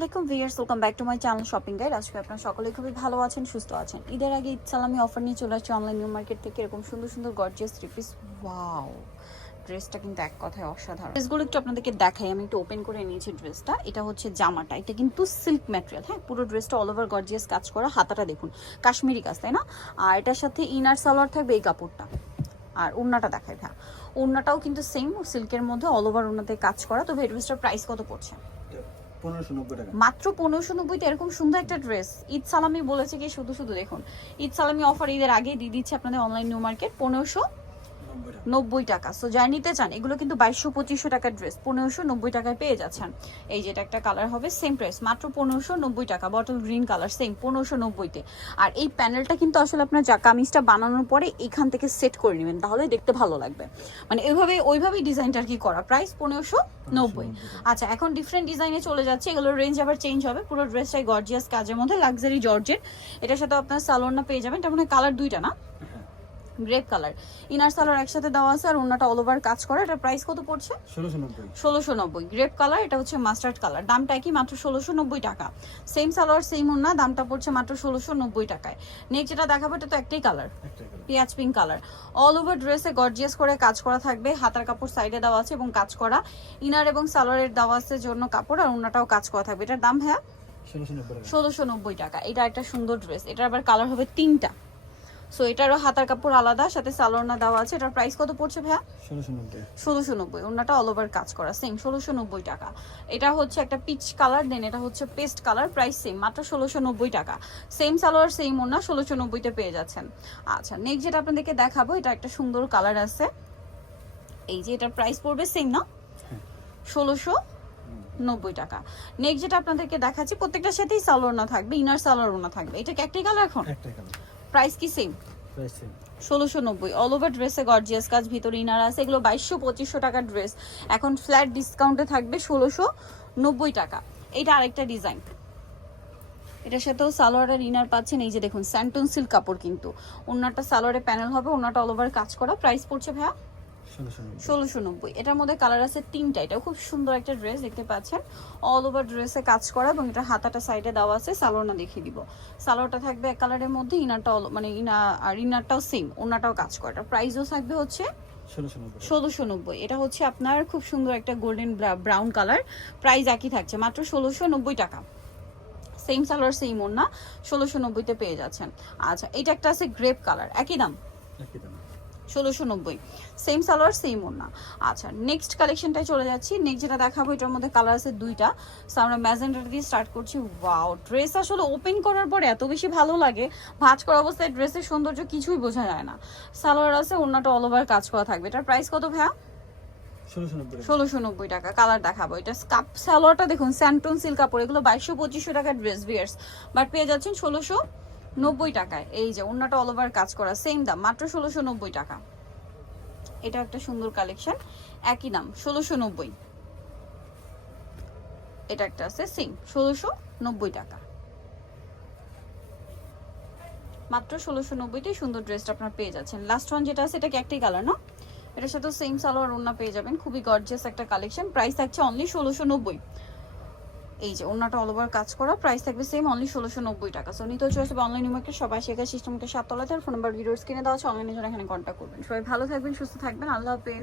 আসসালামাইকুম viewers, welcome back to my channel shopping guide. আজকে আপনারা সকলেই খুবই ভালো আছেন, সুস্থ আছেন। ঈদের আগে ঈদ সালামি অফার নিয়ে চলে আসছে অনলাইন নিউ মার্কেট থেকে। এরকম সুন্দর সুন্দর গর্জিয়াস থ্রি পিস। ওয়াও, ড্রেসটা কিন্তু এক কথায় অসাধারণ। ড্রেসগুলো একটু আপনাদেরকে দেখাই, আমি একটু ওপেন করে নিয়েছি ড্রেসটা। এটা হচ্ছে জামাটা, এটা কিন্তু সিল্ক ম্যাটেরিয়াল। হ্যাঁ, পুরো ড্রেসটা অল ওভার গর্জিয়াস কাজ করা, হাতাটা দেখুন কাশ্মীরি কাজ, তাই না? আর এটার সাথে ইনার সালোয়ার থাকবে এই কাপড়টা। আর ওড়নাটা দেখাই ভাই, ওড়নাটাও কিন্তু সেম সিল্কের মধ্যে অল ওভার ওড়নাতে কাজ করা। তবে এই ড্রেসটার প্রাইস কত পড়ছে? 1590 টাকা। মাত্র 1590 এরকম সুন্দর একটা ড্রেস। ঈদ সালামি বলেছে কি, শুধু শুধু দেখুন ঈদ সালামি অফার ঈদের আগে দিয়ে দিচ্ছে আপনাদের অনলাইন নিউ মার্কেট 1590 টাকা। সো যা নিতে চান, এগুলো কিন্তু 2200-2500 টাকার ড্রেস 1590 টাকায় পেয়ে যাচ্ছেন। এই যেটা একটা কালার হবে সেম প্রাইস, মাত্র 1590 টাকা। বটল গ্রিন কালার, সেম 1590-তে। আর এই প্যানেলটা কিন্তু আসলে আপনার যা কামিজটা বানানোর পরে এখান থেকে সেট করে নেবেন, তাহলে দেখতে ভালো লাগবে। মানে ওইভাবেই ডিজাইনটা আর কি করা। প্রাইস 1590। আচ্ছা, এখন ডিফারেন্ট ডিজাইনে চলে যাচ্ছে, এগুলোর রেঞ্জ আবার চেঞ্জ হবে। পুরো ড্রেসটাই গর্জিয়াস কাজের মধ্যে লাক্সারি জর্জের। এটার সাথে আপনার সালোয়ারটা পেয়ে যাবেন। এটা মানে কালার দুইটা না, গ্রেপ কালার। ইনার সালোয়ার একসাথে দেওয়া আছে আর ওন্নাটা অল ওভার কাজ করা। এটা প্রাইস কত পড়ছে? 1690। গ্রেপ কালার, এটা হচ্ছে মাস্টার্ড কালার। দামটা কি? মাত্র 1690 টাকা। সেম সালোয়ার সেম ওন্না, দামটা পড়ছে মাত্র 1690 টাকায়। নেক্সট যেটা দেখাবো, এটা তো একটাই কালার, পেঁয়াজ পিঙ্ক কালার। অল ওভার ড্রেসে গর্জিয়াস করে কাজ করা থাকবে। হাতার কাপড় সাইডে দেওয়া আছে এবং কাজ করা। ইনার এবং সালোয়ারের দেওয়া আছে জন্য কাপড়, আর ওন্নাটাও কাজ করা থাকবে। এটার দাম হ্যাঁ 1690 টাকা। এটা একটা সুন্দর ড্রেস। এটার আবার কালার হবে তিনটা। সো এটারও হাতার কাপড় আলাদা, সাথে সালোয়ার দেওয়া আছে। এটার প্রাইস কত পড়ছে ভাইয়া? 1690। ওন্নাটা অল ওভার কাজ করা, সেম 1690 টাকা। এটা হচ্ছে একটা পিচ কালার, দেন এটা হচ্ছে পেস্ট কালার। প্রাইস সেম, মাত্র 1690 টাকা। সেম সালোয়ার সেম ওন্না, 1690-তে পেয়ে যাচ্ছেন। আচ্ছা, নেক্সট যেটা আপনাদেরকে দেখাবো, এটা একটা সুন্দর কালার আছে। এই যে এটার প্রাইস পড়বে সেম না, 1690 টাকা। নেক্সট যেটা আপনাদেরকে দেখাচ্ছি, প্রত্যেকটার সাথেই সালোয়ার না থাকবে, ইনার সালোয়ার না থাকবে। এটা কি একটাই কালার এখন? প্রাইস কি সেম? 1690। অল ওভার ড্রেসে গর্জিয়াস কাজ, ভিতরে ইনার আছে। এগুলো 2200-2500 টাকার ড্রেস এখন ফ্ল্যাট ডিসকাউন্টে থাকবে 1690 টাকা। এটা আরেকটা ডিজাইন, এটার সাথেও সালোয়ার আর ইনার পাচ্ছেন। এই যে দেখুন স্যান্টন সিল্ক কাপড়, কিন্তু ওন্নাটা সালোয়ারে প্যানেল হবে, ওন্নাটা অল ওভার কাজ করা। প্রাইস পড়ছে ভাইয়া 1690। এটার মধ্যে কালার আছে তিনটা। এটা খুব সুন্দর একটা ড্রেস, দেখতে পাচ্ছেন অল ওভার ড্রেসে কাজ করা এবং এটা হাতাটা সাইডে দেওয়া আছে। সালোয়ারটা দেখিয়ে দিব। সালোয়ারটা থাকবে এক কালারের মধ্যে, ইনারটা মানে ইনারটাও সেম, ওন্নাটাও কাজ করা। এটা প্রাইসও থাকবে হচ্ছে 1690। এটা হচ্ছে আপনার খুব সুন্দর একটা গোল্ডেন ব্রাউন কালার। প্রাইস একই থাকছে, মাত্র 1690 টাকা। সেম সালোয়ার সেম ওন্না, 1690-তে পেয়ে যাচ্ছেন। আচ্ছা, এটা একটা আছে গ্রেপ কালার, একই দাম 1690। সেম সালোয়ার সেম ওন্না। আচ্ছা, নেক্সট কালেকশনটায় চলে যাচ্ছি। নেক্সট যেটা দেখাবো, এটার মধ্যে কালার আছে দুইটা। সো আমরা ম্যাজেন্ডা দিয়ে স্টার্ট করছি। ওয়াও, ড্রেস আসলে ওপেন করার পরে এত বেশি ভালো লাগে, ভাঁজ করা অবস্থায় ড্রেসের সৌন্দর্য কিছুই বোঝা যায় না। সালোয়ার আছে, ওন্নাটা অল ওভার কাজ করা থাকবে। এটার প্রাইস কত ভাইয়া? 1690 টাকা। কালার দেখাবো, এটা স্কাপ সালোয়ারটা দেখুন স্যান্টন সিল্ক কাপড়। এগুলো 2200-2500 টাকার ড্রেস ভিয়ার্স, বাট পেয়ে যাচ্ছেন 1690 টাকায়। এই যে ওন্নাটা অল ওভার কাজ করা, সেম দাম, মাত্র 1690 টাকা। এটা একটা সুন্দর কালেকশন, একই দাম 1690। এটা একটা আছে সেম 1690 টাকা, মাত্র 1690-তে সুন্দর ড্রেসটা আপনারা পেয়ে যাচ্ছেন। লাস্ট ওয়ান যেটা আছে, এটা কি একটাই কালার না? এটার সাথে সেম সালোয়ার ওন্না পেয়ে যাবেন। খুবই গর্জিয়াস একটা কালেকশন। প্রাইস থাকছে অনলি 1690। এই যে ওন্নাটা অল ওভার কাজ করা, প্রাইস থাকবে সেম অনলি 1690 টাকা। সো নিতে হচ্ছে অনলাইন নিউমার্কেট, সবাই শেখার সিস্টেমকে 7 তলাতে। আর ফোন নাম্বার ভিডিওর স্ক্রিনে দেওয়া আছে, অনলাইনে জন্য এখানে কন্ট্যাক্ট করবেন। সবাই ভালো থাকবেন, সুস্থ থাকবেন, আল্লাহ হাফেজ।